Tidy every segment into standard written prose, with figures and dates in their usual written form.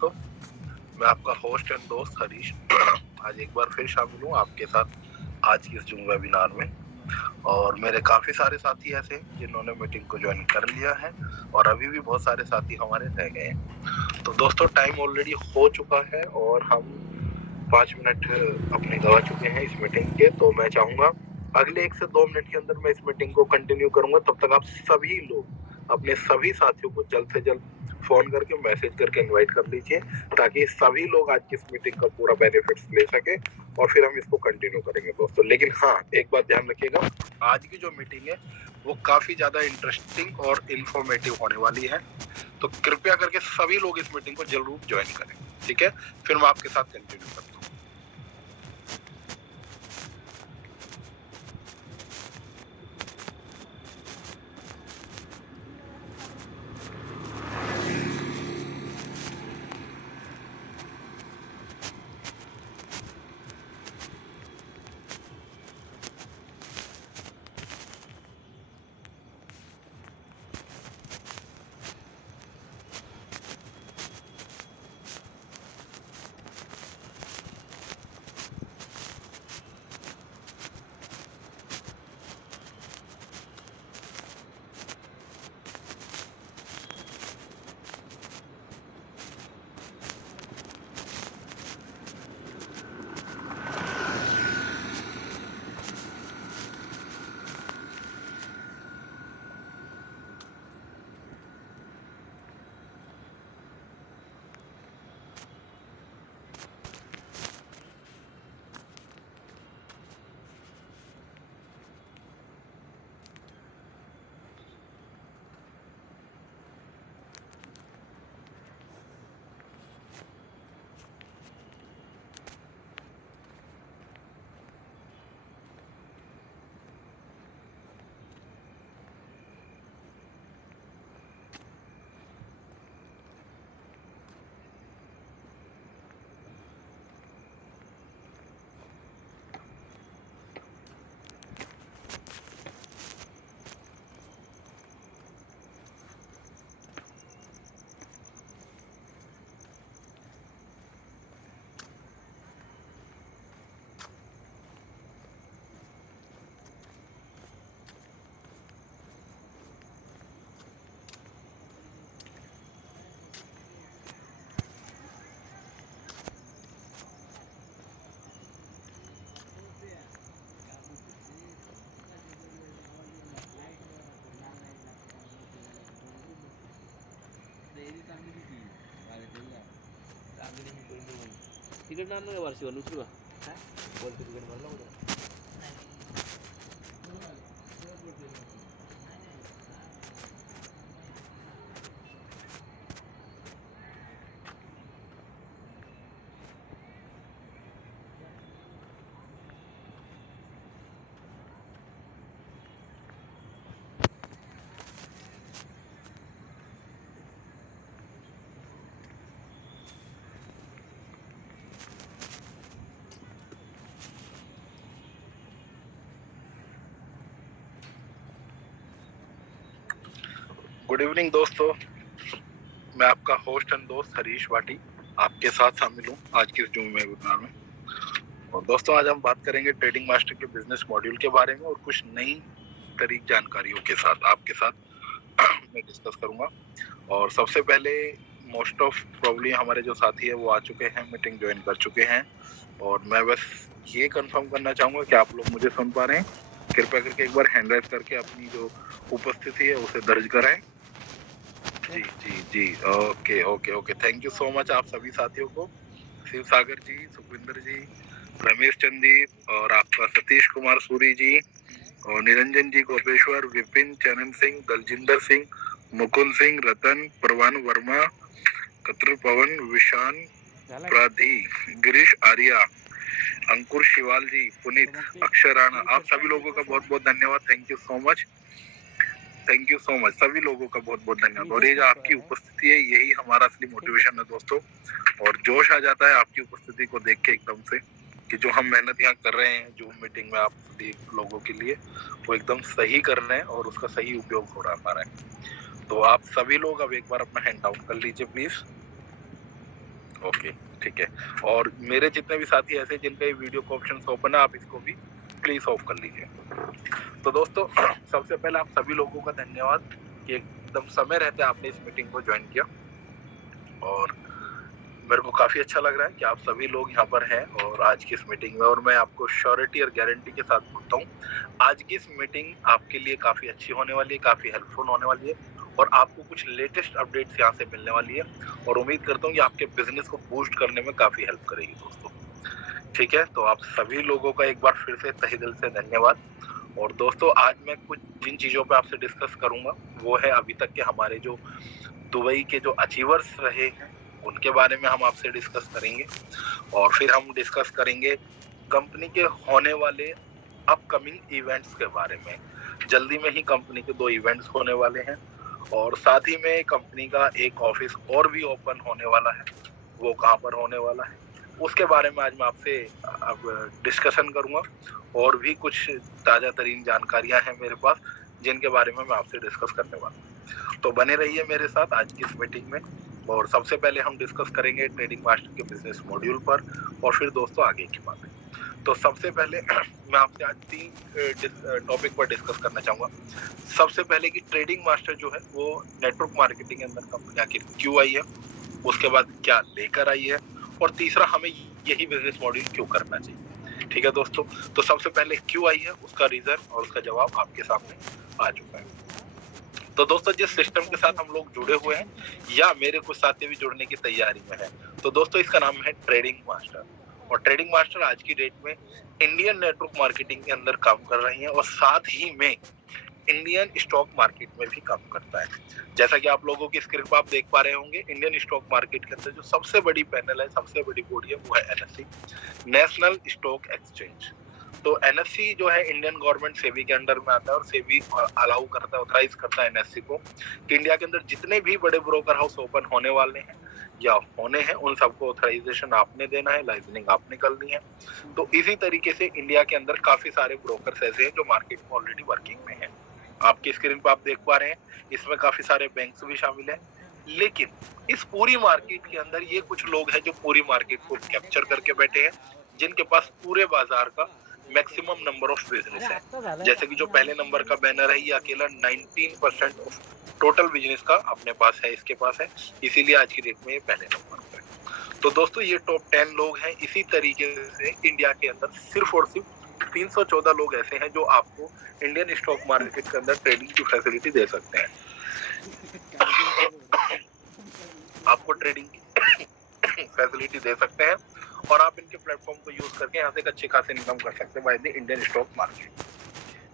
दोस्तों, मैं आपका होस्ट एंड दोस्त हरीश आज एक बार फिर शामिल हूँ आपके साथ आज की इस जूम वेबिनार में। और मेरे काफी सारे साथी ऐसे हैं जिन्होंने मीटिंग को ज्वाइन कर लिया है और अभी भी बहुत सारे साथी हमारे रह गए हैं। तो दोस्तों, टाइम ऑलरेडी हो चुका है और हम 5 मिनट अपने गवा चुके हैं इस मीटिंग के। तो मैं चाहूंगा अगले 1 से 2 मिनट के अंदर मैं इस मीटिंग को कंटिन्यू करूंगा। तब तक आप सभी लोग अपने सभी साथियों को जल्द से जल्द फोन करके मैसेज करके इनवाइट कर लीजिए, ताकि सभी लोग आज की इस मीटिंग का पूरा बेनिफिट्स ले सके और फिर हम इसको कंटिन्यू करेंगे दोस्तों। लेकिन हाँ, एक बात ध्यान रखिएगा, आज की जो मीटिंग है वो काफी ज्यादा इंटरेस्टिंग और इंफॉर्मेटिव होने वाली है। तो कृपया करके सभी लोग इस मीटिंग को जरूर ज्वाइन करें, ठीक है? फिर मैं आपके साथ कंटिन्यू करता हूँ। तिकीट आणलं का वारशीवर उचलू का बोलते तिकीट भरलं होतं गुड इवनिंग दोस्तों, मैं आपका होस्ट एंड दोस्त हरीश वाटी आपके साथ शामिल हूँ आज के इस जूम वेबिनार में। और दोस्तों, आज हम बात करेंगे ट्रेडिंग मास्टर के बिजनेस मॉड्यूल के बारे में और कुछ नई तरीक जानकारियों के साथ आपके साथ मैं डिस्कस करूंगा। और सबसे पहले मोस्ट ऑफ प्रॉब्ली हमारे जो साथी है वो आ चुके हैं, मीटिंग ज्वाइन कर चुके हैं। और मैं बस ये कंफर्म करना चाहूंगा कि आप लोग मुझे सुन पा रहे हैं। कृपया करके एक बार हैंड राइज करके अपनी जो उपस्थिति है उसे दर्ज कराएं। जी जी जी, okay okay okay, thank you so much आप सभी साथियों को, शिव सागर जी, सुखविंदर जी, रमेश चंद जी, और आपका सतीश कुमार सूरी जी, और निरंजन जी, गोपेश्वर, विपिन, चनन सिंह, दलजिंदर सिंह, मुकुंद सिंह, रतन, परवान वर्मा, कत्र पवन, विशान, प्राधी, गिरीश आर्या, अंकुर शिवाल जी, पुनीत, अक्षर राणा, आप सभी लोगों का बहुत बहुत धन्यवाद। Thank you so much, thank you so much, सभी लोगों का बहुत बहुत धन्यवाद। और ये जो आपकी उपस्थिति है यही हमारा असली मोटिवेशन है दोस्तों। और जोश आ जाता है आपकी उपस्थिति को देख के एकदम से, कि जो हम मेहनत यहाँ कर रहे हैं जूम मीटिंग में आप सभी लोगों के लिए, वो एकदम सही कर रहे हैं और उसका सही उपयोग हो रहा है। तो आप सभी लोग अब एक बार अपना हैंड डाउन कर लीजिए प्लीज। ओके, ठीक है। और मेरे जितने भी साथी ऐसे जिनका ये वीडियो का ऑप्शन ओपन है, आप इसको भी प्लीज ऑफ कर लीजिए। तो दोस्तों सबसे पहले आप सभी लोगों का धन्यवाद कि एकदम समय रहते आपने इस मीटिंग को ज्वाइन किया, और मेरे को काफी अच्छा लग रहा है कि आप सभी लोग यहाँ पर हैं और आज की इस मीटिंग में, और मैं आपको श्योरिटी और गारंटी के साथ बोलता हूँ आज की इस मीटिंग आपके लिए काफी अच्छी होने वाली है, काफी हेल्पफुल होने वाली है, और आपको कुछ लेटेस्ट अपडेट्स यहाँ से मिलने वाली है, और उम्मीद करता हूँ कि आपके बिजनेस को बूस्ट करने में काफी हेल्प करेगी दोस्तों। ठीक है, तो आप सभी लोगों का एक बार फिर से तहे दिल से धन्यवाद। और दोस्तों आज मैं कुछ जिन चीजों पे आपसे डिस्कस करूंगा वो है अभी तक के हमारे जो दुबई के जो अचीवर्स रहे हैं उनके बारे में हम आपसे डिस्कस करेंगे, और फिर हम डिस्कस करेंगे कंपनी के होने वाले अपकमिंग इवेंट्स के बारे में। जल्दी में ही कंपनी के 2 इवेंट्स होने वाले हैं, और साथ ही में कंपनी का एक ऑफिस और भी ओपन होने वाला है, वो कहाँ पर होने वाला है उसके बारे में आज मैं आपसे अब डिस्कशन करूंगा, और भी कुछ ताजा तरीन जानकारियां हैं मेरे पास जिनके बारे में मैं आपसे डिस्कस करने वाला हूँ। तो बने रहिए मेरे साथ आज की इस मीटिंग में, और सबसे पहले हम डिस्कस करेंगे ट्रेडिंग मास्टर के बिजनेस मॉड्यूल पर, और फिर दोस्तों आगे की बातें। तो सबसे पहले मैं आपसे आज 3 टॉपिक पर डिस्कस करना चाहूंगा। सबसे पहले कि ट्रेडिंग मास्टर जो है वो नेटवर्क मार्केटिंग के अंदर कंपनी आखिर क्यों आई है, उसके बाद क्या लेकर आई है, और तीसरा हमें यही बिजनेस मॉड्यूल क्यों करना चाहिए। ठीक है दोस्तों, तो सबसे पहले क्यों आई है उसका रीजन और उसका जवाब आपके सामने आ चुका है। तो दोस्तों जिस सिस्टम के साथ हम लोग जुड़े हुए हैं या मेरे कुछ साथी भी जुड़ने की तैयारी में है, तो दोस्तों इसका नाम है ट्रेडिंग मास्टर। और ट्रेडिंग मास्टर आज की डेट में इंडियन नेटवर्क मार्केटिंग के अंदर काम कर रही है, और साथ ही में इंडियन स्टॉक मार्केट में भी काम करता है। जैसा कि आप लोगों की स्क्रीन पर आप देख पा रहे होंगे, इंडियन स्टॉक मार्केट के अंदर जो सबसे बड़ी पैनल है, सबसे बड़ी बॉडी है, वो है एनएससी, नेशनल स्टॉक एक्सचेंज। तो एनएससी जो है इंडियन गवर्नमेंट सेबी के अंडर में आता है, और सेबी अलाउ करता है, ऑथराइज करता है एनएससी को कि इंडिया के अंदर जितने भी बड़े ब्रोकर हाउस ओपन होने वाले हैं या होने हैं उन सबको ऑथराइजेशन आपने देना है, लाइसेंसिंग आपने करनी है। तो इसी तरीके से इंडिया के अंदर काफी सारे ब्रोकर्स ऐसे हैं जो मार्केट में ऑलरेडी वर्किंग में हैं। आपकी स्क्रीन पर आप देख पा रहे हैं, इसमें काफी सारे बैंक्स भी शामिल हैं, लेकिन इस पूरी मार्केट के अंदर ये कुछ लोग हैं जो पूरी मार्केट को कैप्चर करके बैठे हैं, जिनके पास पूरे बाजार का मैक्सिमम नंबर ऑफ बिजनेस है। जैसे कि जो पहले नंबर का बैनर है, ये अकेला 19% ऑफ टोटल बिजनेस का अपने पास है, इसके पास है, इसीलिए आज की डेट में ये पहले नंबर पर है। तो दोस्तों ये टॉप 10 लोग हैं। इसी तरीके से इंडिया के अंदर सिर्फ और सिर्फ 314 लोग ऐसे हैं जो आपको इंडियन स्टॉक मार्केट के अंदर ट्रेडिंग की फैसिलिटी दे सकते हैं। आपको ट्रेडिंग की फैसिलिटी दे सकते हैं, और आप इनके प्लेटफॉर्म को यूज करके यहाँ से अच्छे खासे इनकम कर सकते हैं by the Indian stock market.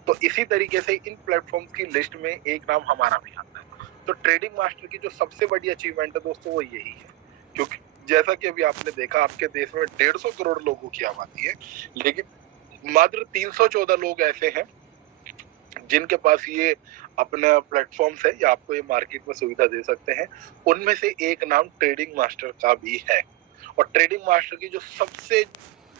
तो इसी तरीके से इन प्लेटफॉर्म की लिस्ट में एक नाम हमारा भी आता है। तो ट्रेडिंग मास्टर की जो सबसे बड़ी अचीवमेंट है दोस्तों वो यही है, क्योंकि जैसा कि अभी आपने देखा आपके देश में 150 करोड़ लोगों की आबादी है, लेकिन मात्र 314 लोग ऐसे हैं जिनके पास ये अपना प्लेटफॉर्म्स है या आपको ये मार्केट में सुविधा दे सकते हैं। उनमें से एक नाम ट्रेडिंग मास्टर का भी है, और ट्रेडिंग मास्टर की जो सबसे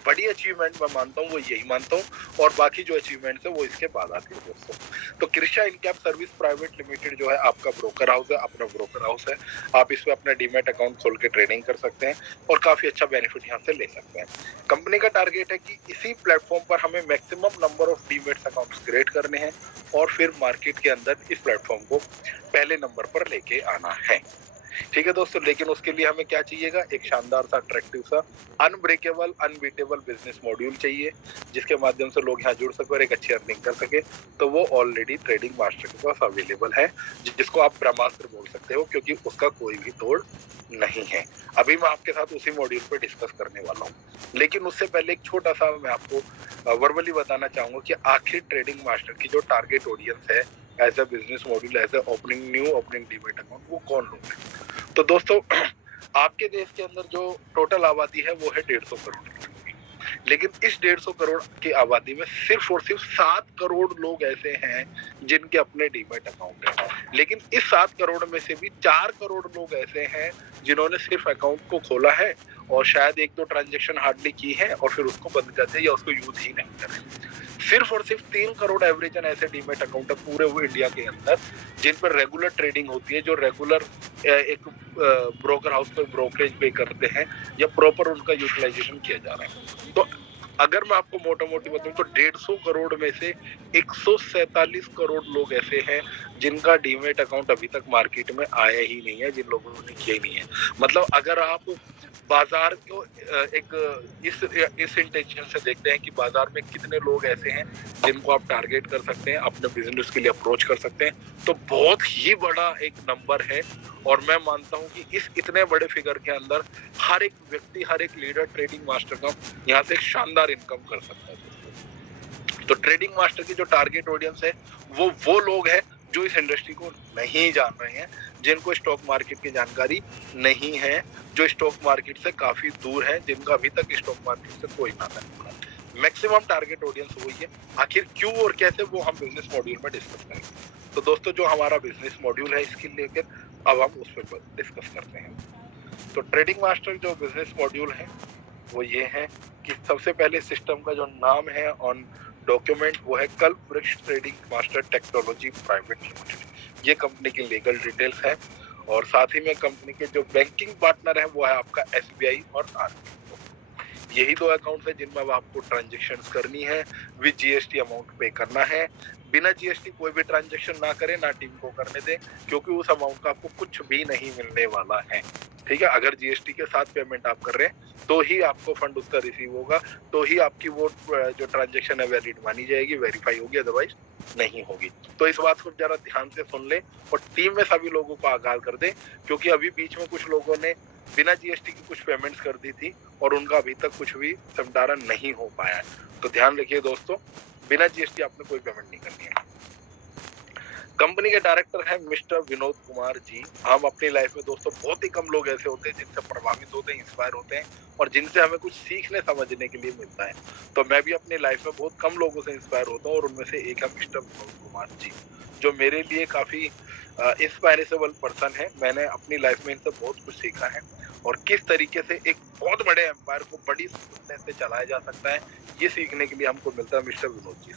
बड़ी अचीवमेंट मैं मानता हूँ वो यही मानता हूँ, और बाकी जो अचीवमेंट्स है वो इसके बाद आती है दोस्तों। तो Krisha NCAP service private limited जो है आपका ब्रोकर हाउस है, अपना ब्रोकर हाउस है। आप इसमें अपना डीमैट अकाउंट खोल के ट्रेडिंग कर सकते हैं और काफी अच्छा बेनिफिट यहाँ से ले सकते हैं। कंपनी का टारगेट है कि इसी प्लेटफॉर्म पर हमें maximum number of demat account create करने हैं और फिर मार्केट के अंदर इस प्लेटफॉर्म को पहले नंबर पर लेके आना है। ठीक है दोस्तों, लेकिन उसके लिए हमें क्या चाहिएगा, एक शानदार सा अट्रैक्टिव सा अनब्रेकेबल अनबीटेबल बिजनेस मॉड्यूल चाहिए जिसके माध्यम से लोग यहाँ जुड़ सके और एक अच्छी अर्निंग कर सके। तो वो ऑलरेडी ट्रेडिंग मास्टर के पास अवेलेबल है, जिसको आप ब्रह्मास्त्र बोल सकते हो, क्योंकि उसका कोई भी तोड़ नहीं है। अभी मैं आपके साथ उसी मॉड्यूल पे डिस्कस करने वाला हूँ, लेकिन उससे पहले एक छोटा सा मैं आपको वर्बली बताना चाहूंगा कि आखिर ट्रेडिंग मास्टर की जो टारगेट ऑडियंस है as a business module, as a opening demat account, वो कौन लोग हैं। तो दोस्तों आपके देश के अंदर जो टोटल आबादी है वो है 150 करोड़, लेकिन इस 150 करोड़ की आबादी में सिर्फ और सिर्फ 7 करोड़ लोग ऐसे हैं जिनके अपने डीमैट अकाउंट है। लेकिन इस 7 करोड़ में से भी 4 करोड़ लोग ऐसे हैं जिन्होंने सिर्फ अकाउंट को खोला है और शायद 1-2 ट्रांजेक्शन हार्डली की है और फिर उसको बंद कर दिया या उसको यूज ही नहीं कर रहे। सिर्फ और सिर्फ 3 करोड़ एवरेज ऐसे डीमेट अकाउंट है पूरे वो इंडिया के अंदर जिन पर रेगुलर ट्रेडिंग होती है, जो रेगुलर एक ब्रोकर हाउस पर ब्रोकरेज पे करते हैं या प्रॉपर उनका यूटिलाइजेशन किया जा रहा है। तो अगर मैं आपको मोटा मोटी बताऊं तो 150 करोड़ में से 147 करोड़ लोग ऐसे हैं जिनका डीमेट अकाउंट अभी तक मार्केट में आया ही नहीं है, जिन लोगों ने किया ही नहीं है। मतलब अगर आप बाजार को एक इस इंटेंशन से देखते हैं कि बाजार में कितने लोग ऐसे हैं जिनको आप टारगेट कर सकते हैं, अपने बिजनेस के लिए अप्रोच कर सकते हैं, तो बहुत ही बड़ा एक नंबर है। और मैं मानता हूं कि इस इतने बड़े फिगर के अंदर हर एक व्यक्ति, हर एक लीडर ट्रेडिंग मास्टर का यहाँ से एक शानदार इनकम कर सकता है। तो ट्रेडिंग मास्टर की जो टारगेट ऑडियंस है वो लोग हैं जो इस इंडस्ट्री को नहीं जान रहे हैं, जिनको स्टॉक मार्केट की जानकारी नहीं है, जो स्टॉक मार्केट से काफी दूर है, जिनका अभी तक स्टॉक मार्केट से कोई नाता नहीं है। मैक्सिमम टारगेट ऑडियंस वही है। आखिर क्यों और कैसे, वो हम बिजनेस मॉड्यूल में डिस्कस करेंगे। तो दोस्तों, जो हमारा बिजनेस मॉड्यूल है इसके लेकर अब हम उस पर डिस्कस करते हैं। तो ट्रेडिंग मास्टर जो बिजनेस मॉड्यूल है वो ये है कि सबसे पहले सिस्टम का जो नाम है ऑन डॉक्यूमेंट वो है कल्प वृक्ष trading master technology private limited. ये कंपनी की लीगल डिटेल्स है और साथ ही में कंपनी के जो बैंकिंग पार्टनर है वो है आपका SBI और RBI। यही दो अकाउंट है जिनमें अब आपको ट्रांजेक्शन्स करनी है, विद GST अमाउंट पे करना है। बिना GST कोई भी ट्रांजेक्शन ना करें, ना टीम को करने दें, क्योंकि उस अमाउंट का आपको कुछ भी नहीं मिलने वाला है। ठीक है, अगर GST के साथ पेमेंट आप कर रहे हैं तो ही आपको फंड उसका रिसीव होगा, तो ही आपकी वो जो ट्रांजेक्शन है वैलिड मानी जाएगी, वेरीफाई होगी, अदरवाइज नहीं होगी। तो इस बात को जरा ध्यान से सुन ले और टीम में सभी लोगों को आगाह कर दे, क्योंकि अभी बीच में कुछ लोगों ने बिना GST की कुछ पेमेंट्स कर दी थी और उनका अभी तक कुछ भी निपटारा नहीं हो पाया है। तो ध्यान रखिए दोस्तों, बिना GST आपने कोई पेमेंट नहीं करनी है। कंपनी के डायरेक्टर हैं मिस्टर विनोद कुमार जी। हम अपनी लाइफ में दोस्तों बहुत ही कम लोग ऐसे होते हैं जिनसे प्रभावित होते हैं, इंस्पायर होते हैं और जिनसे हमें कुछ सीखने समझने के लिए मिलता है। तो मैं भी अपनी लाइफ में बहुत कम लोगों से इंस्पायर होता हूँ और उनमें से एक है मिस्टर विनोद कुमार जी, जो मेरे लिए काफी इंस्पायरेबल पर्सन है। मैंने अपनी लाइफ में इनसे बहुत कुछ सीखा है और किस तरीके से एक बहुत बड़े एम्पायर को बड़ी स्मूथनेस से चलाया जा सकता है, ये सीखने के लिए हमको मिलता है मिस्टर विनोद जी।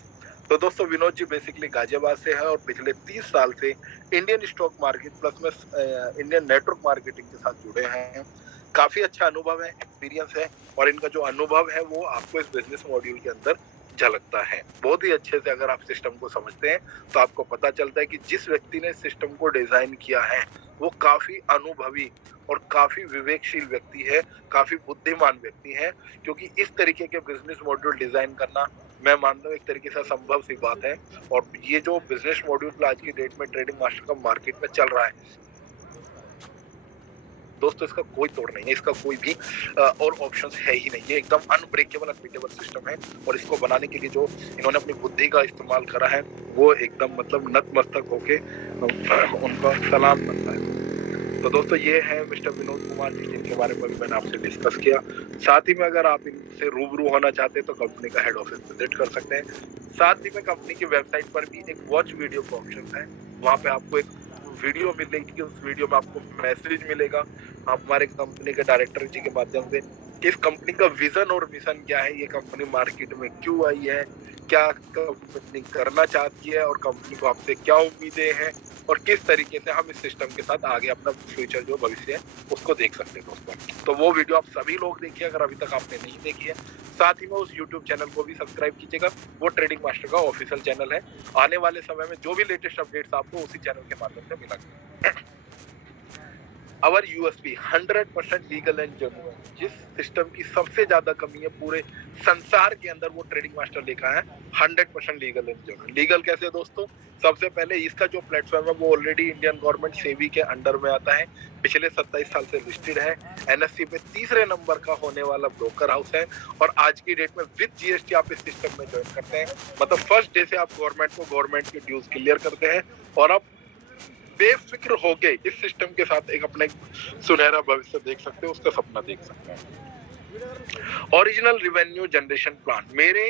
तो दोस्तों, विनोद जी बेसिकली गाजियाबाद से है और पिछले 30 साल से इंडियन स्टॉक मार्केट प्लस में इंडियन नेटवर्क मार्केटिंग के साथ जुड़े हैं। काफी अच्छा अनुभव है, एक्सपीरियंस है और इनका जो अनुभव है वो आपको इस बिजनेस मॉड्यूल के अंदर झलकता है। बहुत ही अच्छे से अगर आप सिस्टम को समझते हैं तो आपको पता चलता है कि जिस व्यक्ति ने सिस्टम को डिजाइन किया है वो काफी अनुभवी और काफी विवेकशील व्यक्ति है, काफी बुद्धिमान व्यक्ति है, क्योंकि इस तरीके के बिजनेस मॉड्यूल डिजाइन करना मैं मानता हूँ एक तरीके से संभव सी बात है। और ये जो बिजनेस मॉड्यूल आज की डेट में ट्रेडिंग मास्टर का मार्केट में चल रहा है दोस्तों, इसका कोई तोड़ नहीं है, इसका कोई भी और ऑप्शंस है ही नहीं। ये एकदम अनब्रेकेबल अनबीटेबल सिस्टम है और इसको बनाने के लिए जो इन्होंने अपनी बुद्धि का इस्तेमाल करा है वो एकदम मतलब नतमस्तक होके उनका सलाम बनता है। तो दोस्तों, ये है मिस्टर विनोद कुमार जी, जिनके बारे में मैंने आपसे डिस्कस किया। साथ ही में अगर आप इनसे रूबरू होना चाहते हैं तो कंपनी का हेड ऑफिस विजिट कर सकते हैं। साथ ही में कंपनी की वेबसाइट पर भी एक वॉच वीडियो का ऑप्शन है, वहाँ पे आपको एक वीडियो मिलेगी, उस वीडियो में आपको मैसेज मिलेगा हमारे कंपनी के डायरेक्टर जी के माध्यम से कि इस कंपनी का विजन और मिशन क्या है, ये कंपनी मार्केट में क्यों आई है, क्या कंपनी करना चाहती है और कंपनी को आपसे क्या उम्मीदें हैं और किस तरीके से हम इस सिस्टम के साथ आगे अपना फ्यूचर जो भविष्य है उसको देख सकते हैं दोस्तों। तो वो वीडियो आप सभी लोग देखिए अगर अभी तक आपने नहीं देखी है। साथ ही में उस यूट्यूब चैनल को भी सब्सक्राइब कीजिएगा, वो ट्रेडिंग मास्टर का ऑफिशियल चैनल है। आने वाले समय में जो भी लेटेस्ट अपडेट्स आपको उसी चैनल के माध्यम से मिलेंगे। अवर यूएसपी 100% लीगल एंड जेन्युइन। जिस सिस्टम की सबसे ज्यादा कमी है पूरे संसार के अंदर वो ट्रेडिंग मास्टर लिखा है 100% लीगल एंड जेन्युइन। लीगल कैसे दोस्तों? सबसे पहले इसका जो प्लेटफॉर्म है वो ऑलरेडी इंडियन गवर्नमेंट सेबी के अंडर में आता है, पिछले 27 साल से लिस्टेड है, एनएससी पे तीसरे नंबर का होने वाला ब्रोकर हाउस है और आज की डेट में विद जीएसटी आप इस सिस्टम में ज्वाइन करते हैं, मतलब फर्स्ट डे से आप गवर्नमेंट की ड्यूज क्लियर करते हैं और आप बेफिक्र होके इस सिस्टम के साथ एक अपना सुनहरा भविष्य देख सकते हैं, उसका सपना देख सकते हैं। ओरिजिनल रेवेन्यू जनरेशन प्लान, मेरे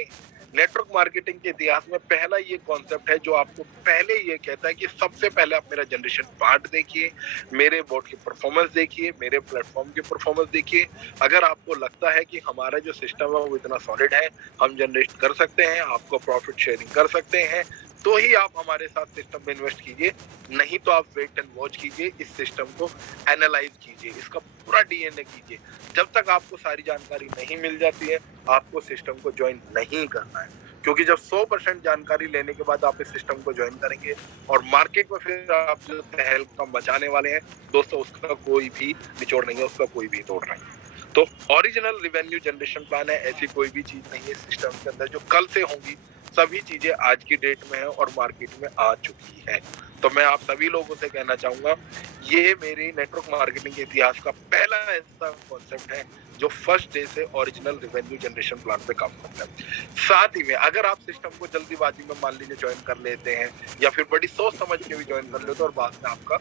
नेटवर्क मार्केटिंग के इतिहास में पहला ये कॉन्सेप्ट है जो आपको पहले ये कहता है कि सबसे पहले आप मेरा जनरेशन पार्ट देखिए, मेरे बोर्ड की परफॉर्मेंस देखिए, मेरे प्लेटफॉर्म की परफॉर्मेंस देखिए। अगर आपको लगता है कि हमारा जो सिस्टम है वो इतना सॉलिड है, हम जनरेट कर सकते हैं, आपको प्रॉफिट शेयरिंग कर सकते हैं, तो ही आप हमारे साथ सिस्टम में इन्वेस्ट कीजिए। नहीं तो आप वेट एंड वॉच कीजिए, इस सिस्टम को एनालाइज कीजिए, इसका पूरा डीएनए कीजिए। जब तक आपको सारी जानकारी नहीं मिल जाती है, आपको सिस्टम को ज्वाइन नहीं करना है। क्योंकि जब 100% जानकारी लेने के बाद आप इस सिस्टम को ज्वाइन करेंगे और मार्केट में फिर आप जो तहलका मचाने वाले हैं दोस्तों, उसका कोई भी निचोड़ नहीं है, उसका कोई भी तोड़ नहीं है। तो ओरिजिनल रेवेन्यू जनरेशन प्लान है, ऐसी कोई भी चीज नहीं है सिस्टम के अंदर जो कल से होंगी। सभी चीजें आज की डेट में है और मार्केट में आ चुकी है। तो मैं आप सभी लोगों से कहना चाहूंगा, ये मेरी नेटवर्क मार्केटिंग के इतिहास का पहला ऐसा कॉन्सेप्ट है जो फर्स्ट डे से ओरिजिनल रेवेन्यू जनरेशन प्लान पे काम करता है। साथ ही में अगर आप सिस्टम को जल्दीबाजी में मान लीजिए ज्वाइन कर लेते हैं या फिर बड़ी सोच समझ के भी ज्वाइन कर लेते हो और बाद में आपका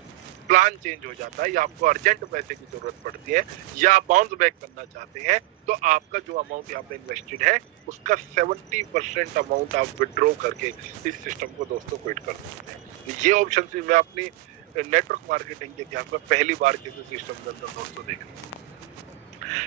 प्लान चेंज हो जाता है या आपको अर्जेंट पैसे की जरूरत पड़ती है या आप बाउंस बैक करना चाहते हैं, तो आपका जो अमाउंट यहाँ पे इन्वेस्टेड है उसका 70% अमाउंट आप विड्रॉ करके इस सिस्टम को दोस्तों क्विट कर सकते हैं। ये ऑप्शन मैं अपनी नेटवर्क मार्केटिंग के इतिहास में पहली बार किसी सिस्टम के अंदर दोस्तों देख रहा हूं।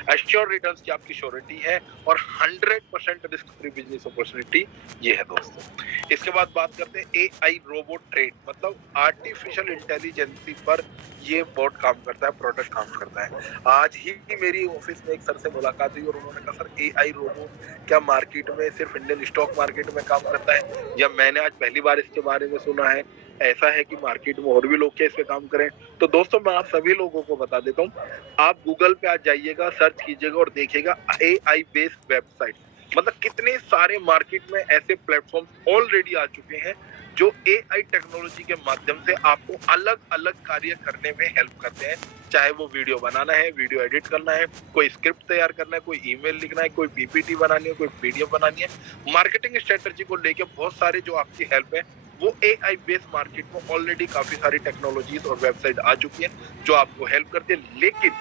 एश्योर रिटर्न्स की आपकी श्योरिटी है और 100% रिस्क फ्री बिजनेस अपॉर्चुनिटी ये है दोस्तों। इसके बाद बात करते हैं एआई रोबोट ट्रेड, मतलब आर्टिफिशियल इंटेलिजेंसी पर ये बोट काम करता है, प्रोडक्ट काम करता है। आज ही मेरी ऑफिस में एक सर से मुलाकात हुई और उन्होंने कहा सर एआई रोबोट क्या मार्केट में सिर्फ इंडियन स्टॉक मार्केट में काम करता है, या मैंने आज पहली बार इसके बारे में सुना है, ऐसा है कि मार्केट में और भी लोग क्या इस पे काम करें। तो दोस्तों मैं आप सभी लोगों को बता देता हूँ, आप गूगल पे आज जाइएगा, सर्च कीजिएगा और देखिएगा एआई बेस्ड वेबसाइट, मतलब कितने सारे मार्केट में ऐसे प्लेटफॉर्म ऑलरेडी आ चुके हैं जो एआई टेक्नोलॉजी के माध्यम से आपको अलग अलग कार्य करने में हेल्प करते हैं। चाहे वो वीडियो बनाना है, वीडियो एडिट करना है, कोई स्क्रिप्ट तैयार करना है, कोई ईमेल लिखना है, कोई पीपीटी बनानी है, कोई पीडीएफ बनानी है, मार्केटिंग स्ट्रेटजी को लेके बहुत सारे जो आपकी हेल्प है वो एआई बेस्ड मार्केट में ऑलरेडी काफी सारी टेक्नोलॉजीज और वेबसाइट आ चुकी है जो आपको हेल्प करती है। लेकिन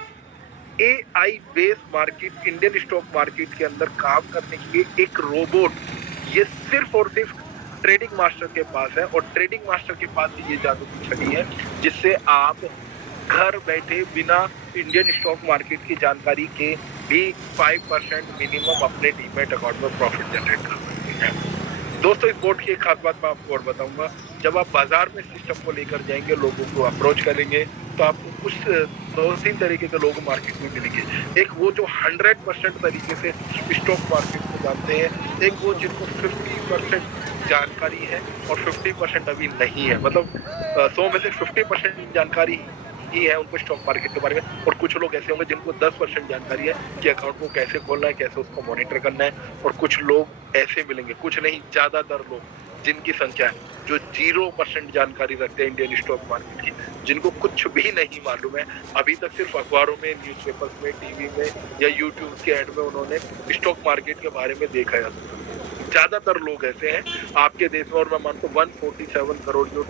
AI based market Indian stock market के अंदर काम करने के लिए एक रोबोट, ये सिर्फ और सिर्फ ट्रेडिंग मास्टर के पास है और ट्रेडिंग मास्टर के पास ये जादू छड़ी है जिससे आप घर बैठे बिना इंडियन स्टॉक मार्केट की जानकारी के भी 5% मिनिमम अपने डीमैट अकाउंट में प्रॉफिट जनरेट कर सकते हैं। दोस्तों इस बोर्ड की एक खास बात मैं आपको और बताऊंगा, जब आप बाजार में सिस्टम को लेकर जाएंगे, लोगों को अप्रोच करेंगे, तो आपको कुछ 2-3 तरीके के लोग मार्केट में मिलेंगे। एक वो जो 100% तरीके से स्टॉक मार्केट को जानते हैं, एक वो जिनको 50% जानकारी है और 50% अभी नहीं है, मतलब 100 में से 50% जानकारी ही है उनको स्टॉक मार्केट के बारे में, और कुछ लोग ऐसे होंगे जिनको 10% जानकारी है कि अकाउंट को कैसे खोलना है, कैसे उसको मॉनिटर करना है, और कुछ लोग ऐसे मिलेंगे, कुछ नहीं ज्यादातर लोग जिनकी संख्या है जो 0% जानकारी रखते हैं इंडियन स्टॉक मार्केट की, जिनको कुछ भी नहीं मालूम है। अभी तक सिर्फ अखबारों में, न्यूज़पेपर्स में, टीवी में या यूट्यूब के ऐड में उन्होंने स्टॉक मार्केट के बारे में देखा है। ज्यादातर लोग ऐसे हैं आपके देश में, और मैं मानता हूँ 147 करोड़ जो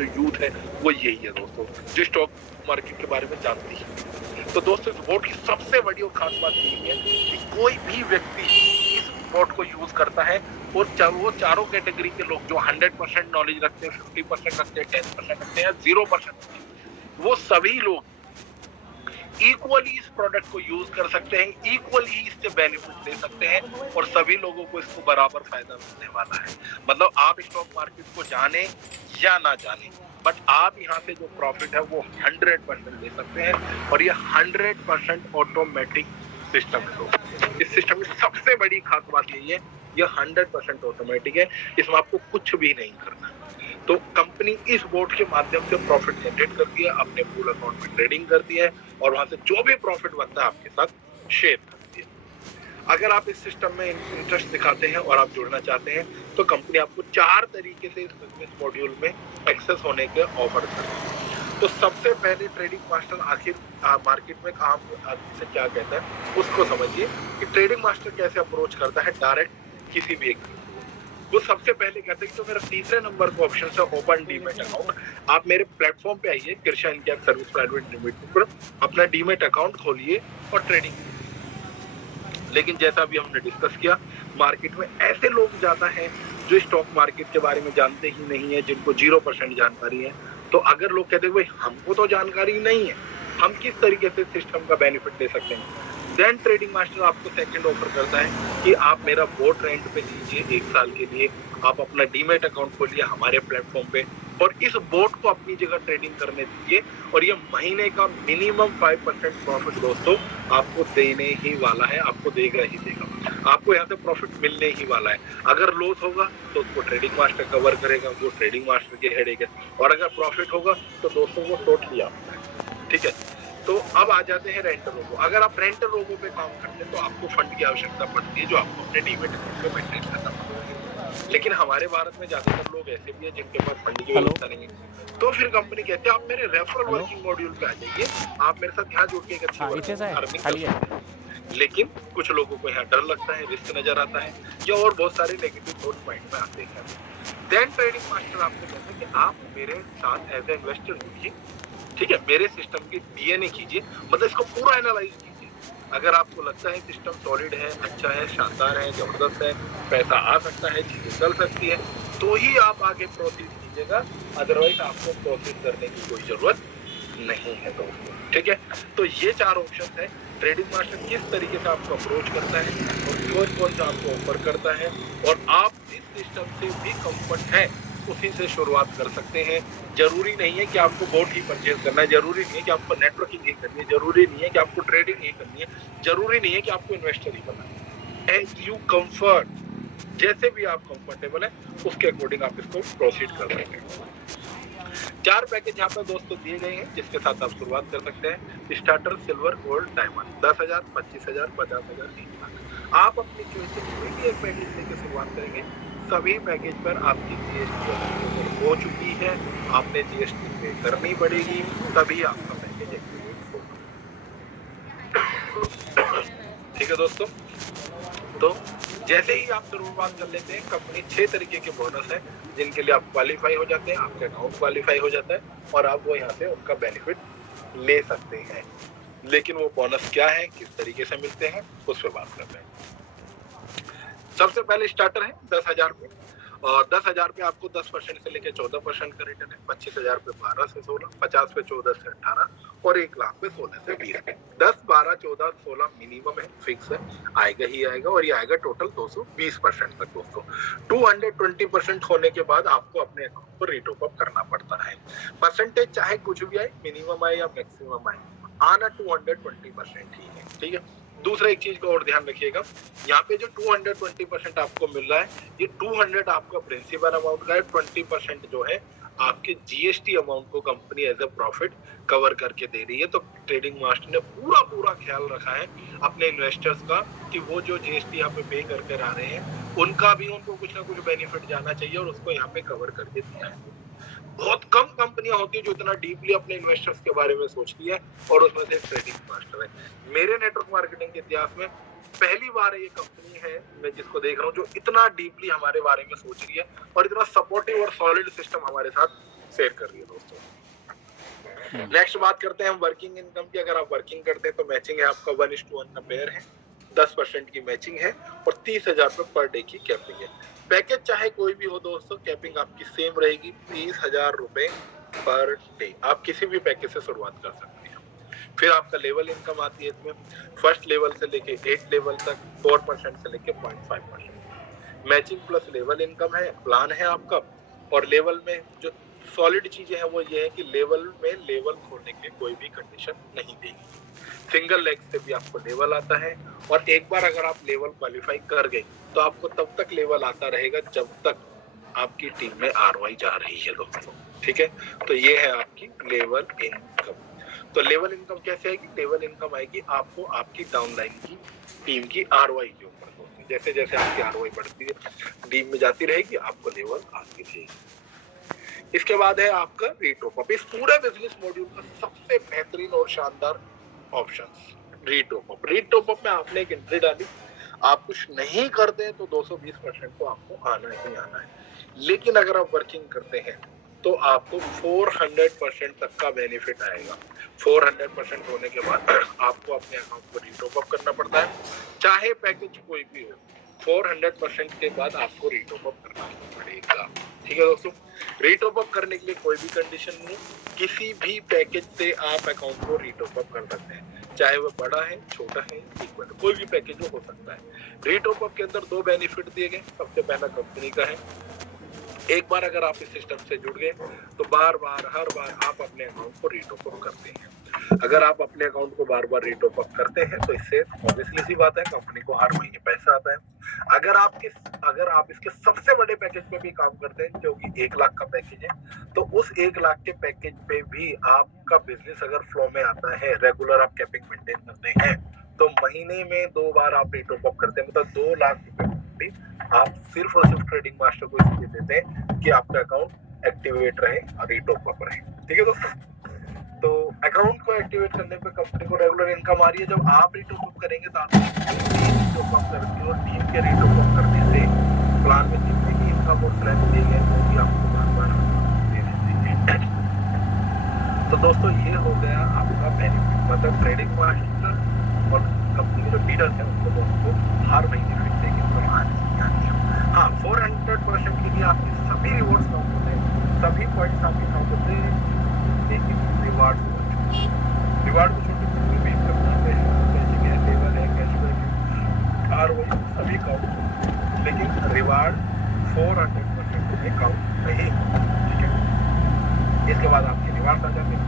यूथ है वो यही है दोस्तों जो स्टॉक मार्केट के बारे में जानती है। तो दोस्तों इस बोर्ड की सबसे बड़ी और खास बात यही है कि कोई भी व्यक्ति इस बोर्ड को यूज करता है और वो चारों कैटेगरी के लोग जो 100% नॉलेज रखते हैं, 50% रखते हैं, 10% रखते हैं, 0%, वो सभी लोग इक्वली इस प्रोडक्ट को यूज कर सकते हैं, इक्वली ही इससे बेनिफिट ले सकते हैं और सभी लोगों को इसको बराबर फायदा मिलने वाला है। मतलब आप स्टॉक मार्केट को जाने या ना जाने, बट आप यहाँ से जो प्रॉफिट है वो 100% ले सकते हैं और ये 100% ऑटोमेटिक सिस्टम है। इस सिस्टम की सबसे बड़ी खास बात यही है, ये 100% ऑटोमेटिक है, इसमें आपको कुछ भी नहीं करना है। तो कंपनी इस बोर्ड के माध्यम से प्रॉफिट जनरेट करती है, अपने पूल अकाउंट में ट्रेडिंग करती है और वहां से जो भी प्रॉफिट बनता है आपके साथ शेयर करती है। अगर आप इस सिस्टम में इंटरेस्ट दिखाते हैं और आप जुड़ना चाहते हैं तो कंपनी आपको 4 तरीके से इस बिजनेस मॉड्यूल में एक्सेस होने के ऑफर करती है। तो सबसे पहले ट्रेडिंग मास्टर आखिर मार्केट में काम आदमी से क्या कहता है उसको समझिए कि ट्रेडिंग मास्टर कैसे अप्रोच करता है डायरेक्ट किसी भी एक। वो सबसे पहले कहते हैं कि जो मेरा तीसरे नंबर का ऑप्शन है ओपन डीमैट अकाउंट, आप मेरे प्लेटफॉर्म पे आइए, Krishna NCAP service private limited पर अपना डीमैट अकाउंट खोलिए और ट्रेडिंग। लेकिन जैसा भी हमने डिस्कस किया, मार्केट में ऐसे लोग ज्यादा हैं जो स्टॉक मार्केट के बारे में जानते ही नहीं है, जिनको 0% जानकारी है। तो अगर लोग कहते हैं भाई हमको तो जानकारी नहीं है, हम किस तरीके से सिस्टम का बेनिफिट ले सकते हैं, देन ट्रेडिंग मास्टर आपको सेकंड ऑफर करता है कि आप मेरा बोट रेंट पे लीजिए 1 साल के लिए, आप अपना डीमेट अकाउंट खोलिए हमारे प्लेटफॉर्म पे और इस बोट को अपनी जगह ट्रेडिंग करने दीजिए, और ये महीने का मिनिमम 5% प्रॉफिट दोस्तों आपको देने ही वाला है, आपको देगा ही देगा, आपको यहाँ से प्रॉफिट मिलने ही वाला है। अगर लॉस होगा तो उसको ट्रेडिंग मास्टर कवर करेगा, वो ट्रेडिंग मास्टर की हेडेक है, और अगर प्रॉफिट होगा तो दोस्तों वो टोटली आपका है। ठीक है, तो अब आ जाते हैं रेंट रोबो। अगर आप रेंट रोबो पे काम करते हैं तो आपको फंड की आवश्यकता पड़ती है जो आपको अपने डीमेट अकाउंट पे मेंटेन करना पड़ता है। लेकिन हमारे भारत में ज्यादातर लोग ऐसे भी हैं जिनके पास फंड की व्यवस्था नहीं है, तो फिर कंपनी कहती है आप मेरे रेफरल वर्किंग मॉड्यूल पे आ जाइए, आप मेरे साथ यहाँ जुड़ के एक अच्छी अर्निंग कर सकते हैं। लेकिन कुछ लोगों को यहाँ डर लगता है, रिस्क नजर आता है, या और बहुत सारे नेगेटिव थॉट माइंड में आते हैं। देन ट्रेडिंग मास्टर आपको कहते हैं कि आप मेरे साथ एज ए इन्वेस्टर जुड़िए, ठीक है, मेरे सिस्टम की डीएनए कीजिए, मतलब इसको पूरा एनालाइज कीजिए। अगर आपको लगता है सिस्टम सॉलिड है, अच्छा है, शानदार है, जबरदस्त है, पैसा आ सकता है, चीजें चल सकती है, तो ही आप आगे प्रोसीड कीजिएगा, अदरवाइज आपको प्रोसीड करने की कोई जरूरत नहीं है दोस्तों। ठीक है, तो ये 4 ऑप्शन है। ट्रेडिंग मास्टर किस तरीके से आपको अप्रोच करता है और कौन सा आपको ऑफर करता है, और आप जिस सिस्टम से भी कंफर्ट है उसी से शुरुआत कर सकते हैं। जरूरी नहीं है कि आपको बोट ही परचेज करना है, जरूरी नहीं है कि आपको नेटवर्किंग ही करनी है, जरूरी नहीं है कि आपको ट्रेडिंग ही करनी है, जरूरी नहीं है कि आपको इन्वेस्टर ही बनना है। एज यू कंफर्ट, जैसे भी आप कंफर्टेबल है उसके अकॉर्डिंग आप इसको प्रोसीड कर सकते हैं। 4 पैकेज यहाँ पर दोस्तों दिए गए हैं जिसके साथ आप शुरुआत कर सकते हैं। Starter, silver, gold, diamond, 10,000, 25,000, 50,000, 3 lakh. आप अपनी चॉइस से कोई भी एक पैकेज लेकर शुरुआत करेंगे, सभी पैकेज पर आपकी जीएसटी हो चुकी है, आपने जीएसटी पे करनी पड़ेगी, तभी आपका पैकेज एक्टिवेट होगा। ठीक है दोस्तों, तो जैसे ही आप शुरुआत कर लेते हैं, कंपनी 6 तरीके के बोनस है जिनके लिए आप क्वालिफाई हो जाते हैं, आपका अकाउंट क्वालिफाई हो जाता है और आप वो यहाँ से उनका बेनिफिट ले सकते हैं। लेकिन वो बोनस क्या है, किस तरीके से मिलते हैं, उस पर बात करते हैं। सबसे पहले स्टार्टर है 10,000 पे, और 10,000 पे आपको 10% से लेकर 14% का रिटर्न है, 25,000 पे 12 से 16, 50 पे 14 से 18 और 1 लाख पे 16 से 20। 10, 12, 14, 16 मिनिमम है, फिक्स है, आएगा ही आएगा, और ये आएगा टोटल 220% तक दोस्तों। 220% होने के बाद आपको अपने अकाउंट पर रीटॉप अप करना पड़ता है। परसेंटेज चाहे कुछ भी आए, मिनिमम आए या मैक्सिमम आए, आना 220% ही है। ठीक है, दूसरा एक चीज का और ध्यान रखिएगा, यहाँ पे जो 220% आपको मिल रहा है, ये 200 आपका प्रिंसिपल अमाउंट का है, 20% जो है आपके जीएसटी अमाउंट को company as a profit cover करके दे रही है। तो ट्रेडिंग मास्टर ने पूरा ख्याल रखा है अपने इन्वेस्टर्स का कि वो जो जीएसटी यहाँ पे पे करके आ रहे हैं उनका भी उनको कुछ ना कुछ बेनिफिट जाना चाहिए, और उसको यहाँ पे कवर करके दिया है। बहुत कम कंपनियां होती है जो इतना डीपली अपने इन्वेस्टर्स के बारे में सोचती है, और उसमें से ट्रेडिंग मास्टर है। मेरे नेटवर्क मार्केटिंग के इतिहास में पहली बार ये कंपनी है मैं जिसको देख रहा हूँ जो इतना डीपली हमारे बारे में सोच रही है और इतना सपोर्टिव और सॉलिड सिस्टम हमारे साथ शेयर कर रही है दोस्तों। नेक्स्ट बात करते हैं हम वर्किंग इनकम की। अगर आप वर्किंग करते हैं तो मैचिंग है आपका 1:1 का पेयर है, 10% की मैचिंग है, और 30,000 पर डे की कैपिंग है। पैकेज चाहे कोई भी हो दोस्तों, कैपिंग आपकी सेम रहेगी, 30,000 रुपए पर डे। आप किसी भी पैकेज से शुरुआत कर सकते हैं। फिर आपका लेवल इनकम आती है इसमें, फर्स्ट लेवल से लेके 8 लेवल तक 4% से लेके 0.5%। मैचिंग प्लस लेवल इनकम है, प्लान है आपका। और लेवल में जो सॉलिड चीजें हैं वो ये है कि लेवल में लेवल खोलने के लिए कोई भी कंडीशन नहीं देगी, सिंगल लेग से भी आपको लेवल आता है, और एक बार अगर आप लेवल क्वालिफाई कर गए तो आपको तब तक लेवल आता रहेगा जब तक आपकी टीम में आरओआई जा रही है दोस्तों। ठीक है, तो ये है आपकी लेवल इनकम। तो लेवल इनकम कैसे आएगी? लेवल इनकम आएगी आपको आपकी डाउनलाइन की टीम की आरओआई के ऊपर दोस्तों। जैसे जैसे आपकी आरओआई बढ़ती है, टीम में जाती रहेगी, आपको लेवल आती रहेगी। इसके बाद है आपका रीटॉप अप। इस पूरे बिजनेस मॉड्यूल का सबसे बेहतरीन और शानदार ऑप्शन रीटॉप अप। रीटॉप अप में आपने एक एंट्री डाली, आप कुछ नहीं करते हैं तो 220% तो आपको आना ही आना है। लेकिन अगर आप वर्किंग करते हैं तो आपको 400% तक का बेनिफिट आएगा। 400% होने के बाद आपको अपने अकाउंट को रीटॉप अप करना पड़ता है। चाहे पैकेज कोई भी हो, 400% के बाद आपको रीटॉप अप करना पड़ेगा। ठीक है दोस्तों, रीटॉप अप करने के लिए कोई भी कंडीशन नहीं, किसी भी पैकेज से आप अकाउंट को रीटॉप अप कर सकते हैं, चाहे वो बड़ा है, छोटा है, इक्वल, कोई भी पैकेज हो सकता है। रीटॉप अप के अंदर 2 बेनिफिट दिए गए। सबसे पहला कंपनी का है, एक बार अगर आप इस सिस्टम से जुड़ गए तो बार बार हर बार आप अपने अकाउंट को रीटॉप अप करते हैं। अगर आप अपने अकाउंट को बार बार रीटॉप अप करते हैं तो इससे ऑब्वियसली सी बात है कंपनी को हर महीने पैसा आता है। अगर आप इसके सबसे बड़े पैकेज पे भी काम करते हैं जो कि 1 लाख का पैकेज है, तो उस 1 लाख के पैकेज पे भी आपका बिजनेस अगर फ्लो में आता है, रेगुलर आप कैपिंग मेंटेन करते हैं, तो महीने में 2 बार आप रीटॉप अप करते हैं, मतलब 2 लाख रुपए आप सिर्फ और सिर्फ ट्रेडिंग मास्टर को इसलिए देते हैं कि आपका अकाउंट एक्टिवेट रहे और रीटॉप अप रहे। ठीक है दोस्तों, तो अकाउंट को एक्टिवेट करने पे कंपनी को रेगुलर इनकम आ रही है। जब आप रीटॉप अप करेंगे तो आप रीटॉप अप करके और टीम के रीटॉप अप करने से प्लान में जितने भी इनकम और फ्लैट दिए गए वो भी आपको बार-बार देने चाहिए। तो दोस्तों ये हो गया आपका बेनिफिट, मतलब ट्रेडिंग मास्टर और कंपनी के जो लीडर्स हैं उनको दोस्तों हर महीने फिक्स इनकम आनी है। हाँ, 400% के लिए आपके सभी रिवॉर्ड्स काउंट होते हैं, सभी पॉइंट्स आपके काउंट होते हैं, लेकिन रिवार्ड को छोटे कोई भी करना है, कैशिंग है, लेवल है, कैशबैक है, आरओआई सभी काउंट, लेकिन रिवार्ड 400% में काउंट नहीं। ठीक है, इसके बाद आपके रिवार्ड आ जाते हैं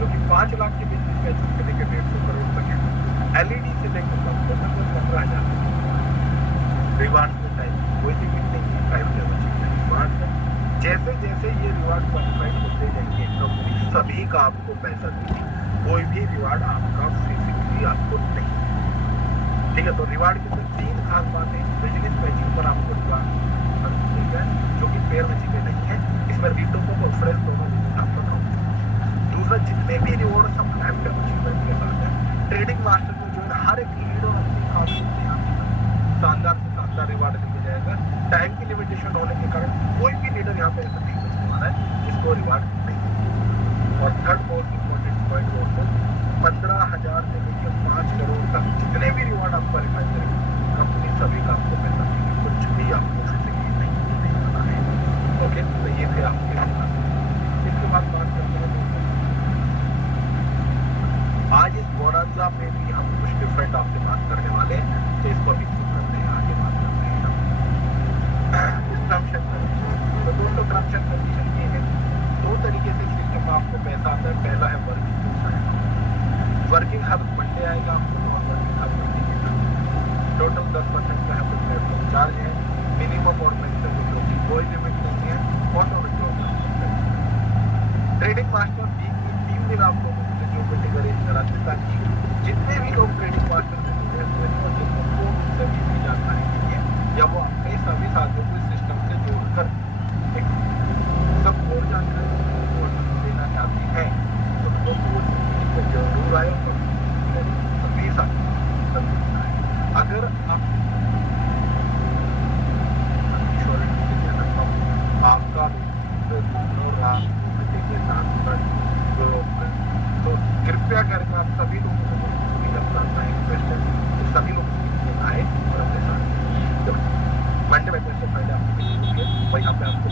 जो कि 5 लाख के बिजनेस पैकेज से लेकर 150 करोड़ तक है। एलईडी से लेकर 15,000 रिवार्ड में टाइम कोई लिमिट नहीं है, टाइम रिवार्ड है। जैसे जैसे ये रिवार्ड क्वालिफाइड होते जाएंगे कंपनी सभी का आपको पैसा देगी, कोई भी रिवार्ड आपका फिजिकली आपको नहीं। ठीक है, तो रिवार्ड के अंदर 3 खास बातें, बिजनेस मैचिंग पर आपको रिवार्ड मिलेगा जो कि पेयर मैचिंग में नहीं है, इसमें रीटॉप अप और फ्रेश दोनों आपका काउंट। दूसरा, जितने भी रिवॉर्ड सब लाइफ टाइम अचीवमेंट के साथ है, ट्रेडिंग मास्टर में जो है हर एक लीडर अपनी खास शानदार से शानदार रिवार्ड मिल जाएगा। टाइम की लिमिटेशन होने के कारण कोई भी लीडर यहाँ पे ऐसा नहीं बचने वाला है जिसको रिवार्ड नहीं। और थर्ड मोस्ट इम्पोर्टेंट पॉइंट दोस्तों, 15,000 से लेकर 5 करोड़ तक जितने भी रिवार्ड आप क्वालिफाई करेंगे कंपनी सभी का आपको पैसा देगी, कुछ भी आपको फिजिकली नहीं देने वाला है। ओके, तो ये थे आपके इसके बाद बात करते हैं आज इस बोनांजा में भी हम कुछ डिफरेंट आपसे बात करने वाले हैं, तो इसको भी करते हैं, आगे बात करते हैं हम टर्म्स एंड कंडीशन। तो दोस्तों टर्म्स एंड कंडीशन ये है, 2 तरीके से सिस्टम में आपको पैसा आता है, पहला है वर्किंग, दूसरा है वर्किंग हर मंडे आएगा आपको, वर्किंग हर मंडे के साथ टोटल 10% का है प्लेटफॉर्म चार्ज है, मिनिमम और मैक्सिमम जो कि कोई लिमिट नहीं है, auto withdrawal trading master week में 3 दिन आप लोगों से जो मीटिंग अरेंज कराते हैं ताकि जितने भी लोग ट्रेडिंग मास्टर से जुड़े हुए हैं उनको सभी की जानकारी दीजिए या वो अपने सभी साथियों को इस सिस्टम से जोड़कर सब और जानकारी देना चाहती है तो दोस्तों जरूर आए, सभी साथी अगर आप आपका तो कृपया करके आप सभी लोगों को सभी लोग आए और अपने साथ मंडे में से पहले आपको वहीं पे आपको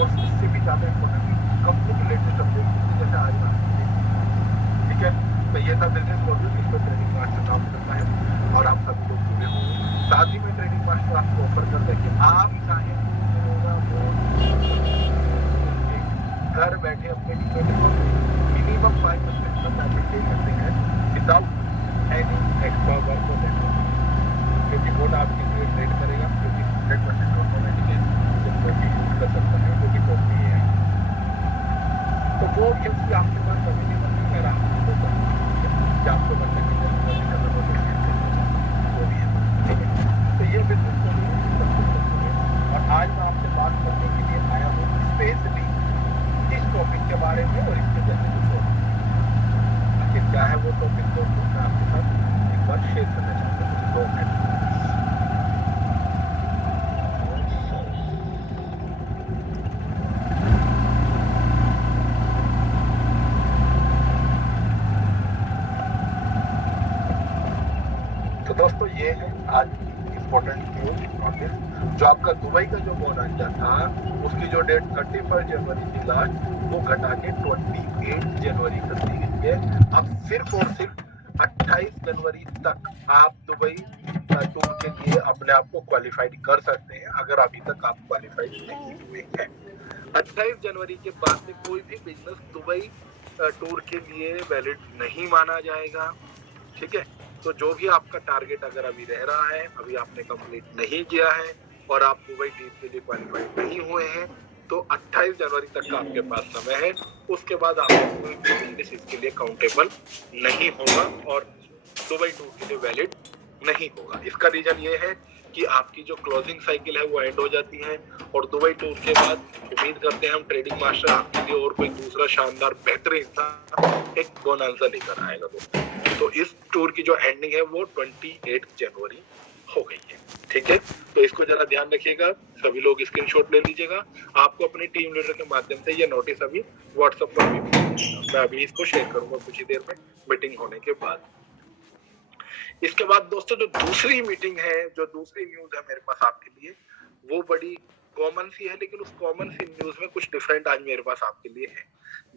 और इससे भी ज़्यादा इम्पोर्टेंट कंपनी के लेटेस्ट अपडेट जैसे आज ठीक है। तो ये था बिजनेस मॉड्यूल, इस पर ट्रेनिंग मास्टर काम करता है और आप सभी लोग जुड़े होंगे। साथ ही में ट्रेनिंग मास्टर आपको ऑफर करता है कि आप चाहें घर बैठे अपने मिनिमम 5% का प्रॉफिट दे सकते हैं विदाउट एनी एक्स्ट्रा वर्क और क्योंकि बोर्ड आपके लिए ट्रेड करेगा, क्योंकि 100% ऑटोमेटिक है जो कॉपी यूज कर सकता है, क्योंकि कॉपी है तो वो भी आपके पास अवेलेबल नहीं कर रहा आपको बनने की जरूरत वो भी है। ठीक है, तो ये बिजनेस और आज मैं आपसे बात करने के लिए आया हूँ स्पेशली इस टॉपिक के बारे में और इसके जैसे कुछ और आखिर क्या है वो टॉपिक दोस्तों मैं आपके साथ एक बार शेयर करना चाहता हूँ 2 मिनट। तो दोस्तों ये है आज की इम्पोर्टेंट न्यूज नोटिस। जो आपका दुबई का जो बोनांजा था उसकी जो डेट 31 जनवरी थी लास्ट, वो घटा के 28 जनवरी कर दी गई है। अब सिर्फ और सिर्फ 28 जनवरी तक आप दुबई टूर के लिए अपने आप को क्वालिफाइड कर सकते हैं, अगर अभी तक आप क्वालिफाइड नहीं हुए हैं। 28 जनवरी के बाद में कोई भी बिजनेस दुबई टूर के लिए वैलिड नहीं माना जाएगा। ठीक है, तो जो भी आपका टारगेट अगर अभी रह रहा है, अभी आपने कंप्लीट नहीं किया है और आप दुबई ट्रिप के लिए क्वालिफाइड नहीं हुए हैं, तो 28 जनवरी तक का आपके पास समय है। उसके बाद आपका कोई भी बिजनेस इसके लिए काउंटेबल नहीं होगा और दुबई टूर के लिए वैलिड नहीं होगा। इसका रीजन ये है कि आपकी जो क्लोजिंग साइकिल है वो एंड हो जाती है और दुबई टूर के बाद उम्मीद करते हैं हम ट्रेडिंग मास्टर आपके लिए और कोई दूसरा शानदार बेहतरीन सा एक बोनांजा लेकर आएगा दोस्तों। तो इस टूर की जो एंडिंग है वो 28 जनवरी हो गई है। ठीक है, तो इसको जरा ध्यान रखिएगा, सभी लोग स्क्रीनशॉट ले लीजिएगा। आपको अपने टीम लीडर के माध्यम से ये नोटिस अभी व्हाट्सएप पर भी मैं अभी इसको शेयर करूंगा कुछ ही देर में मीटिंग होने के बाद। इसके बाद दोस्तों जो दूसरी मीटिंग है, जो दूसरी न्यूज है मेरे पास आपके लिए, वो बड़ी कॉमन सी है, लेकिन उस कॉमन सी न्यूज में कुछ डिफरेंट आज मेरे पास आपके लिए है।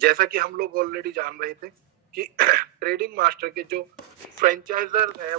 जैसा कि हम लोग ऑलरेडी जान रहे थे कि ट्रेडिंग मास्टर के जो फ्रेंचाइजर है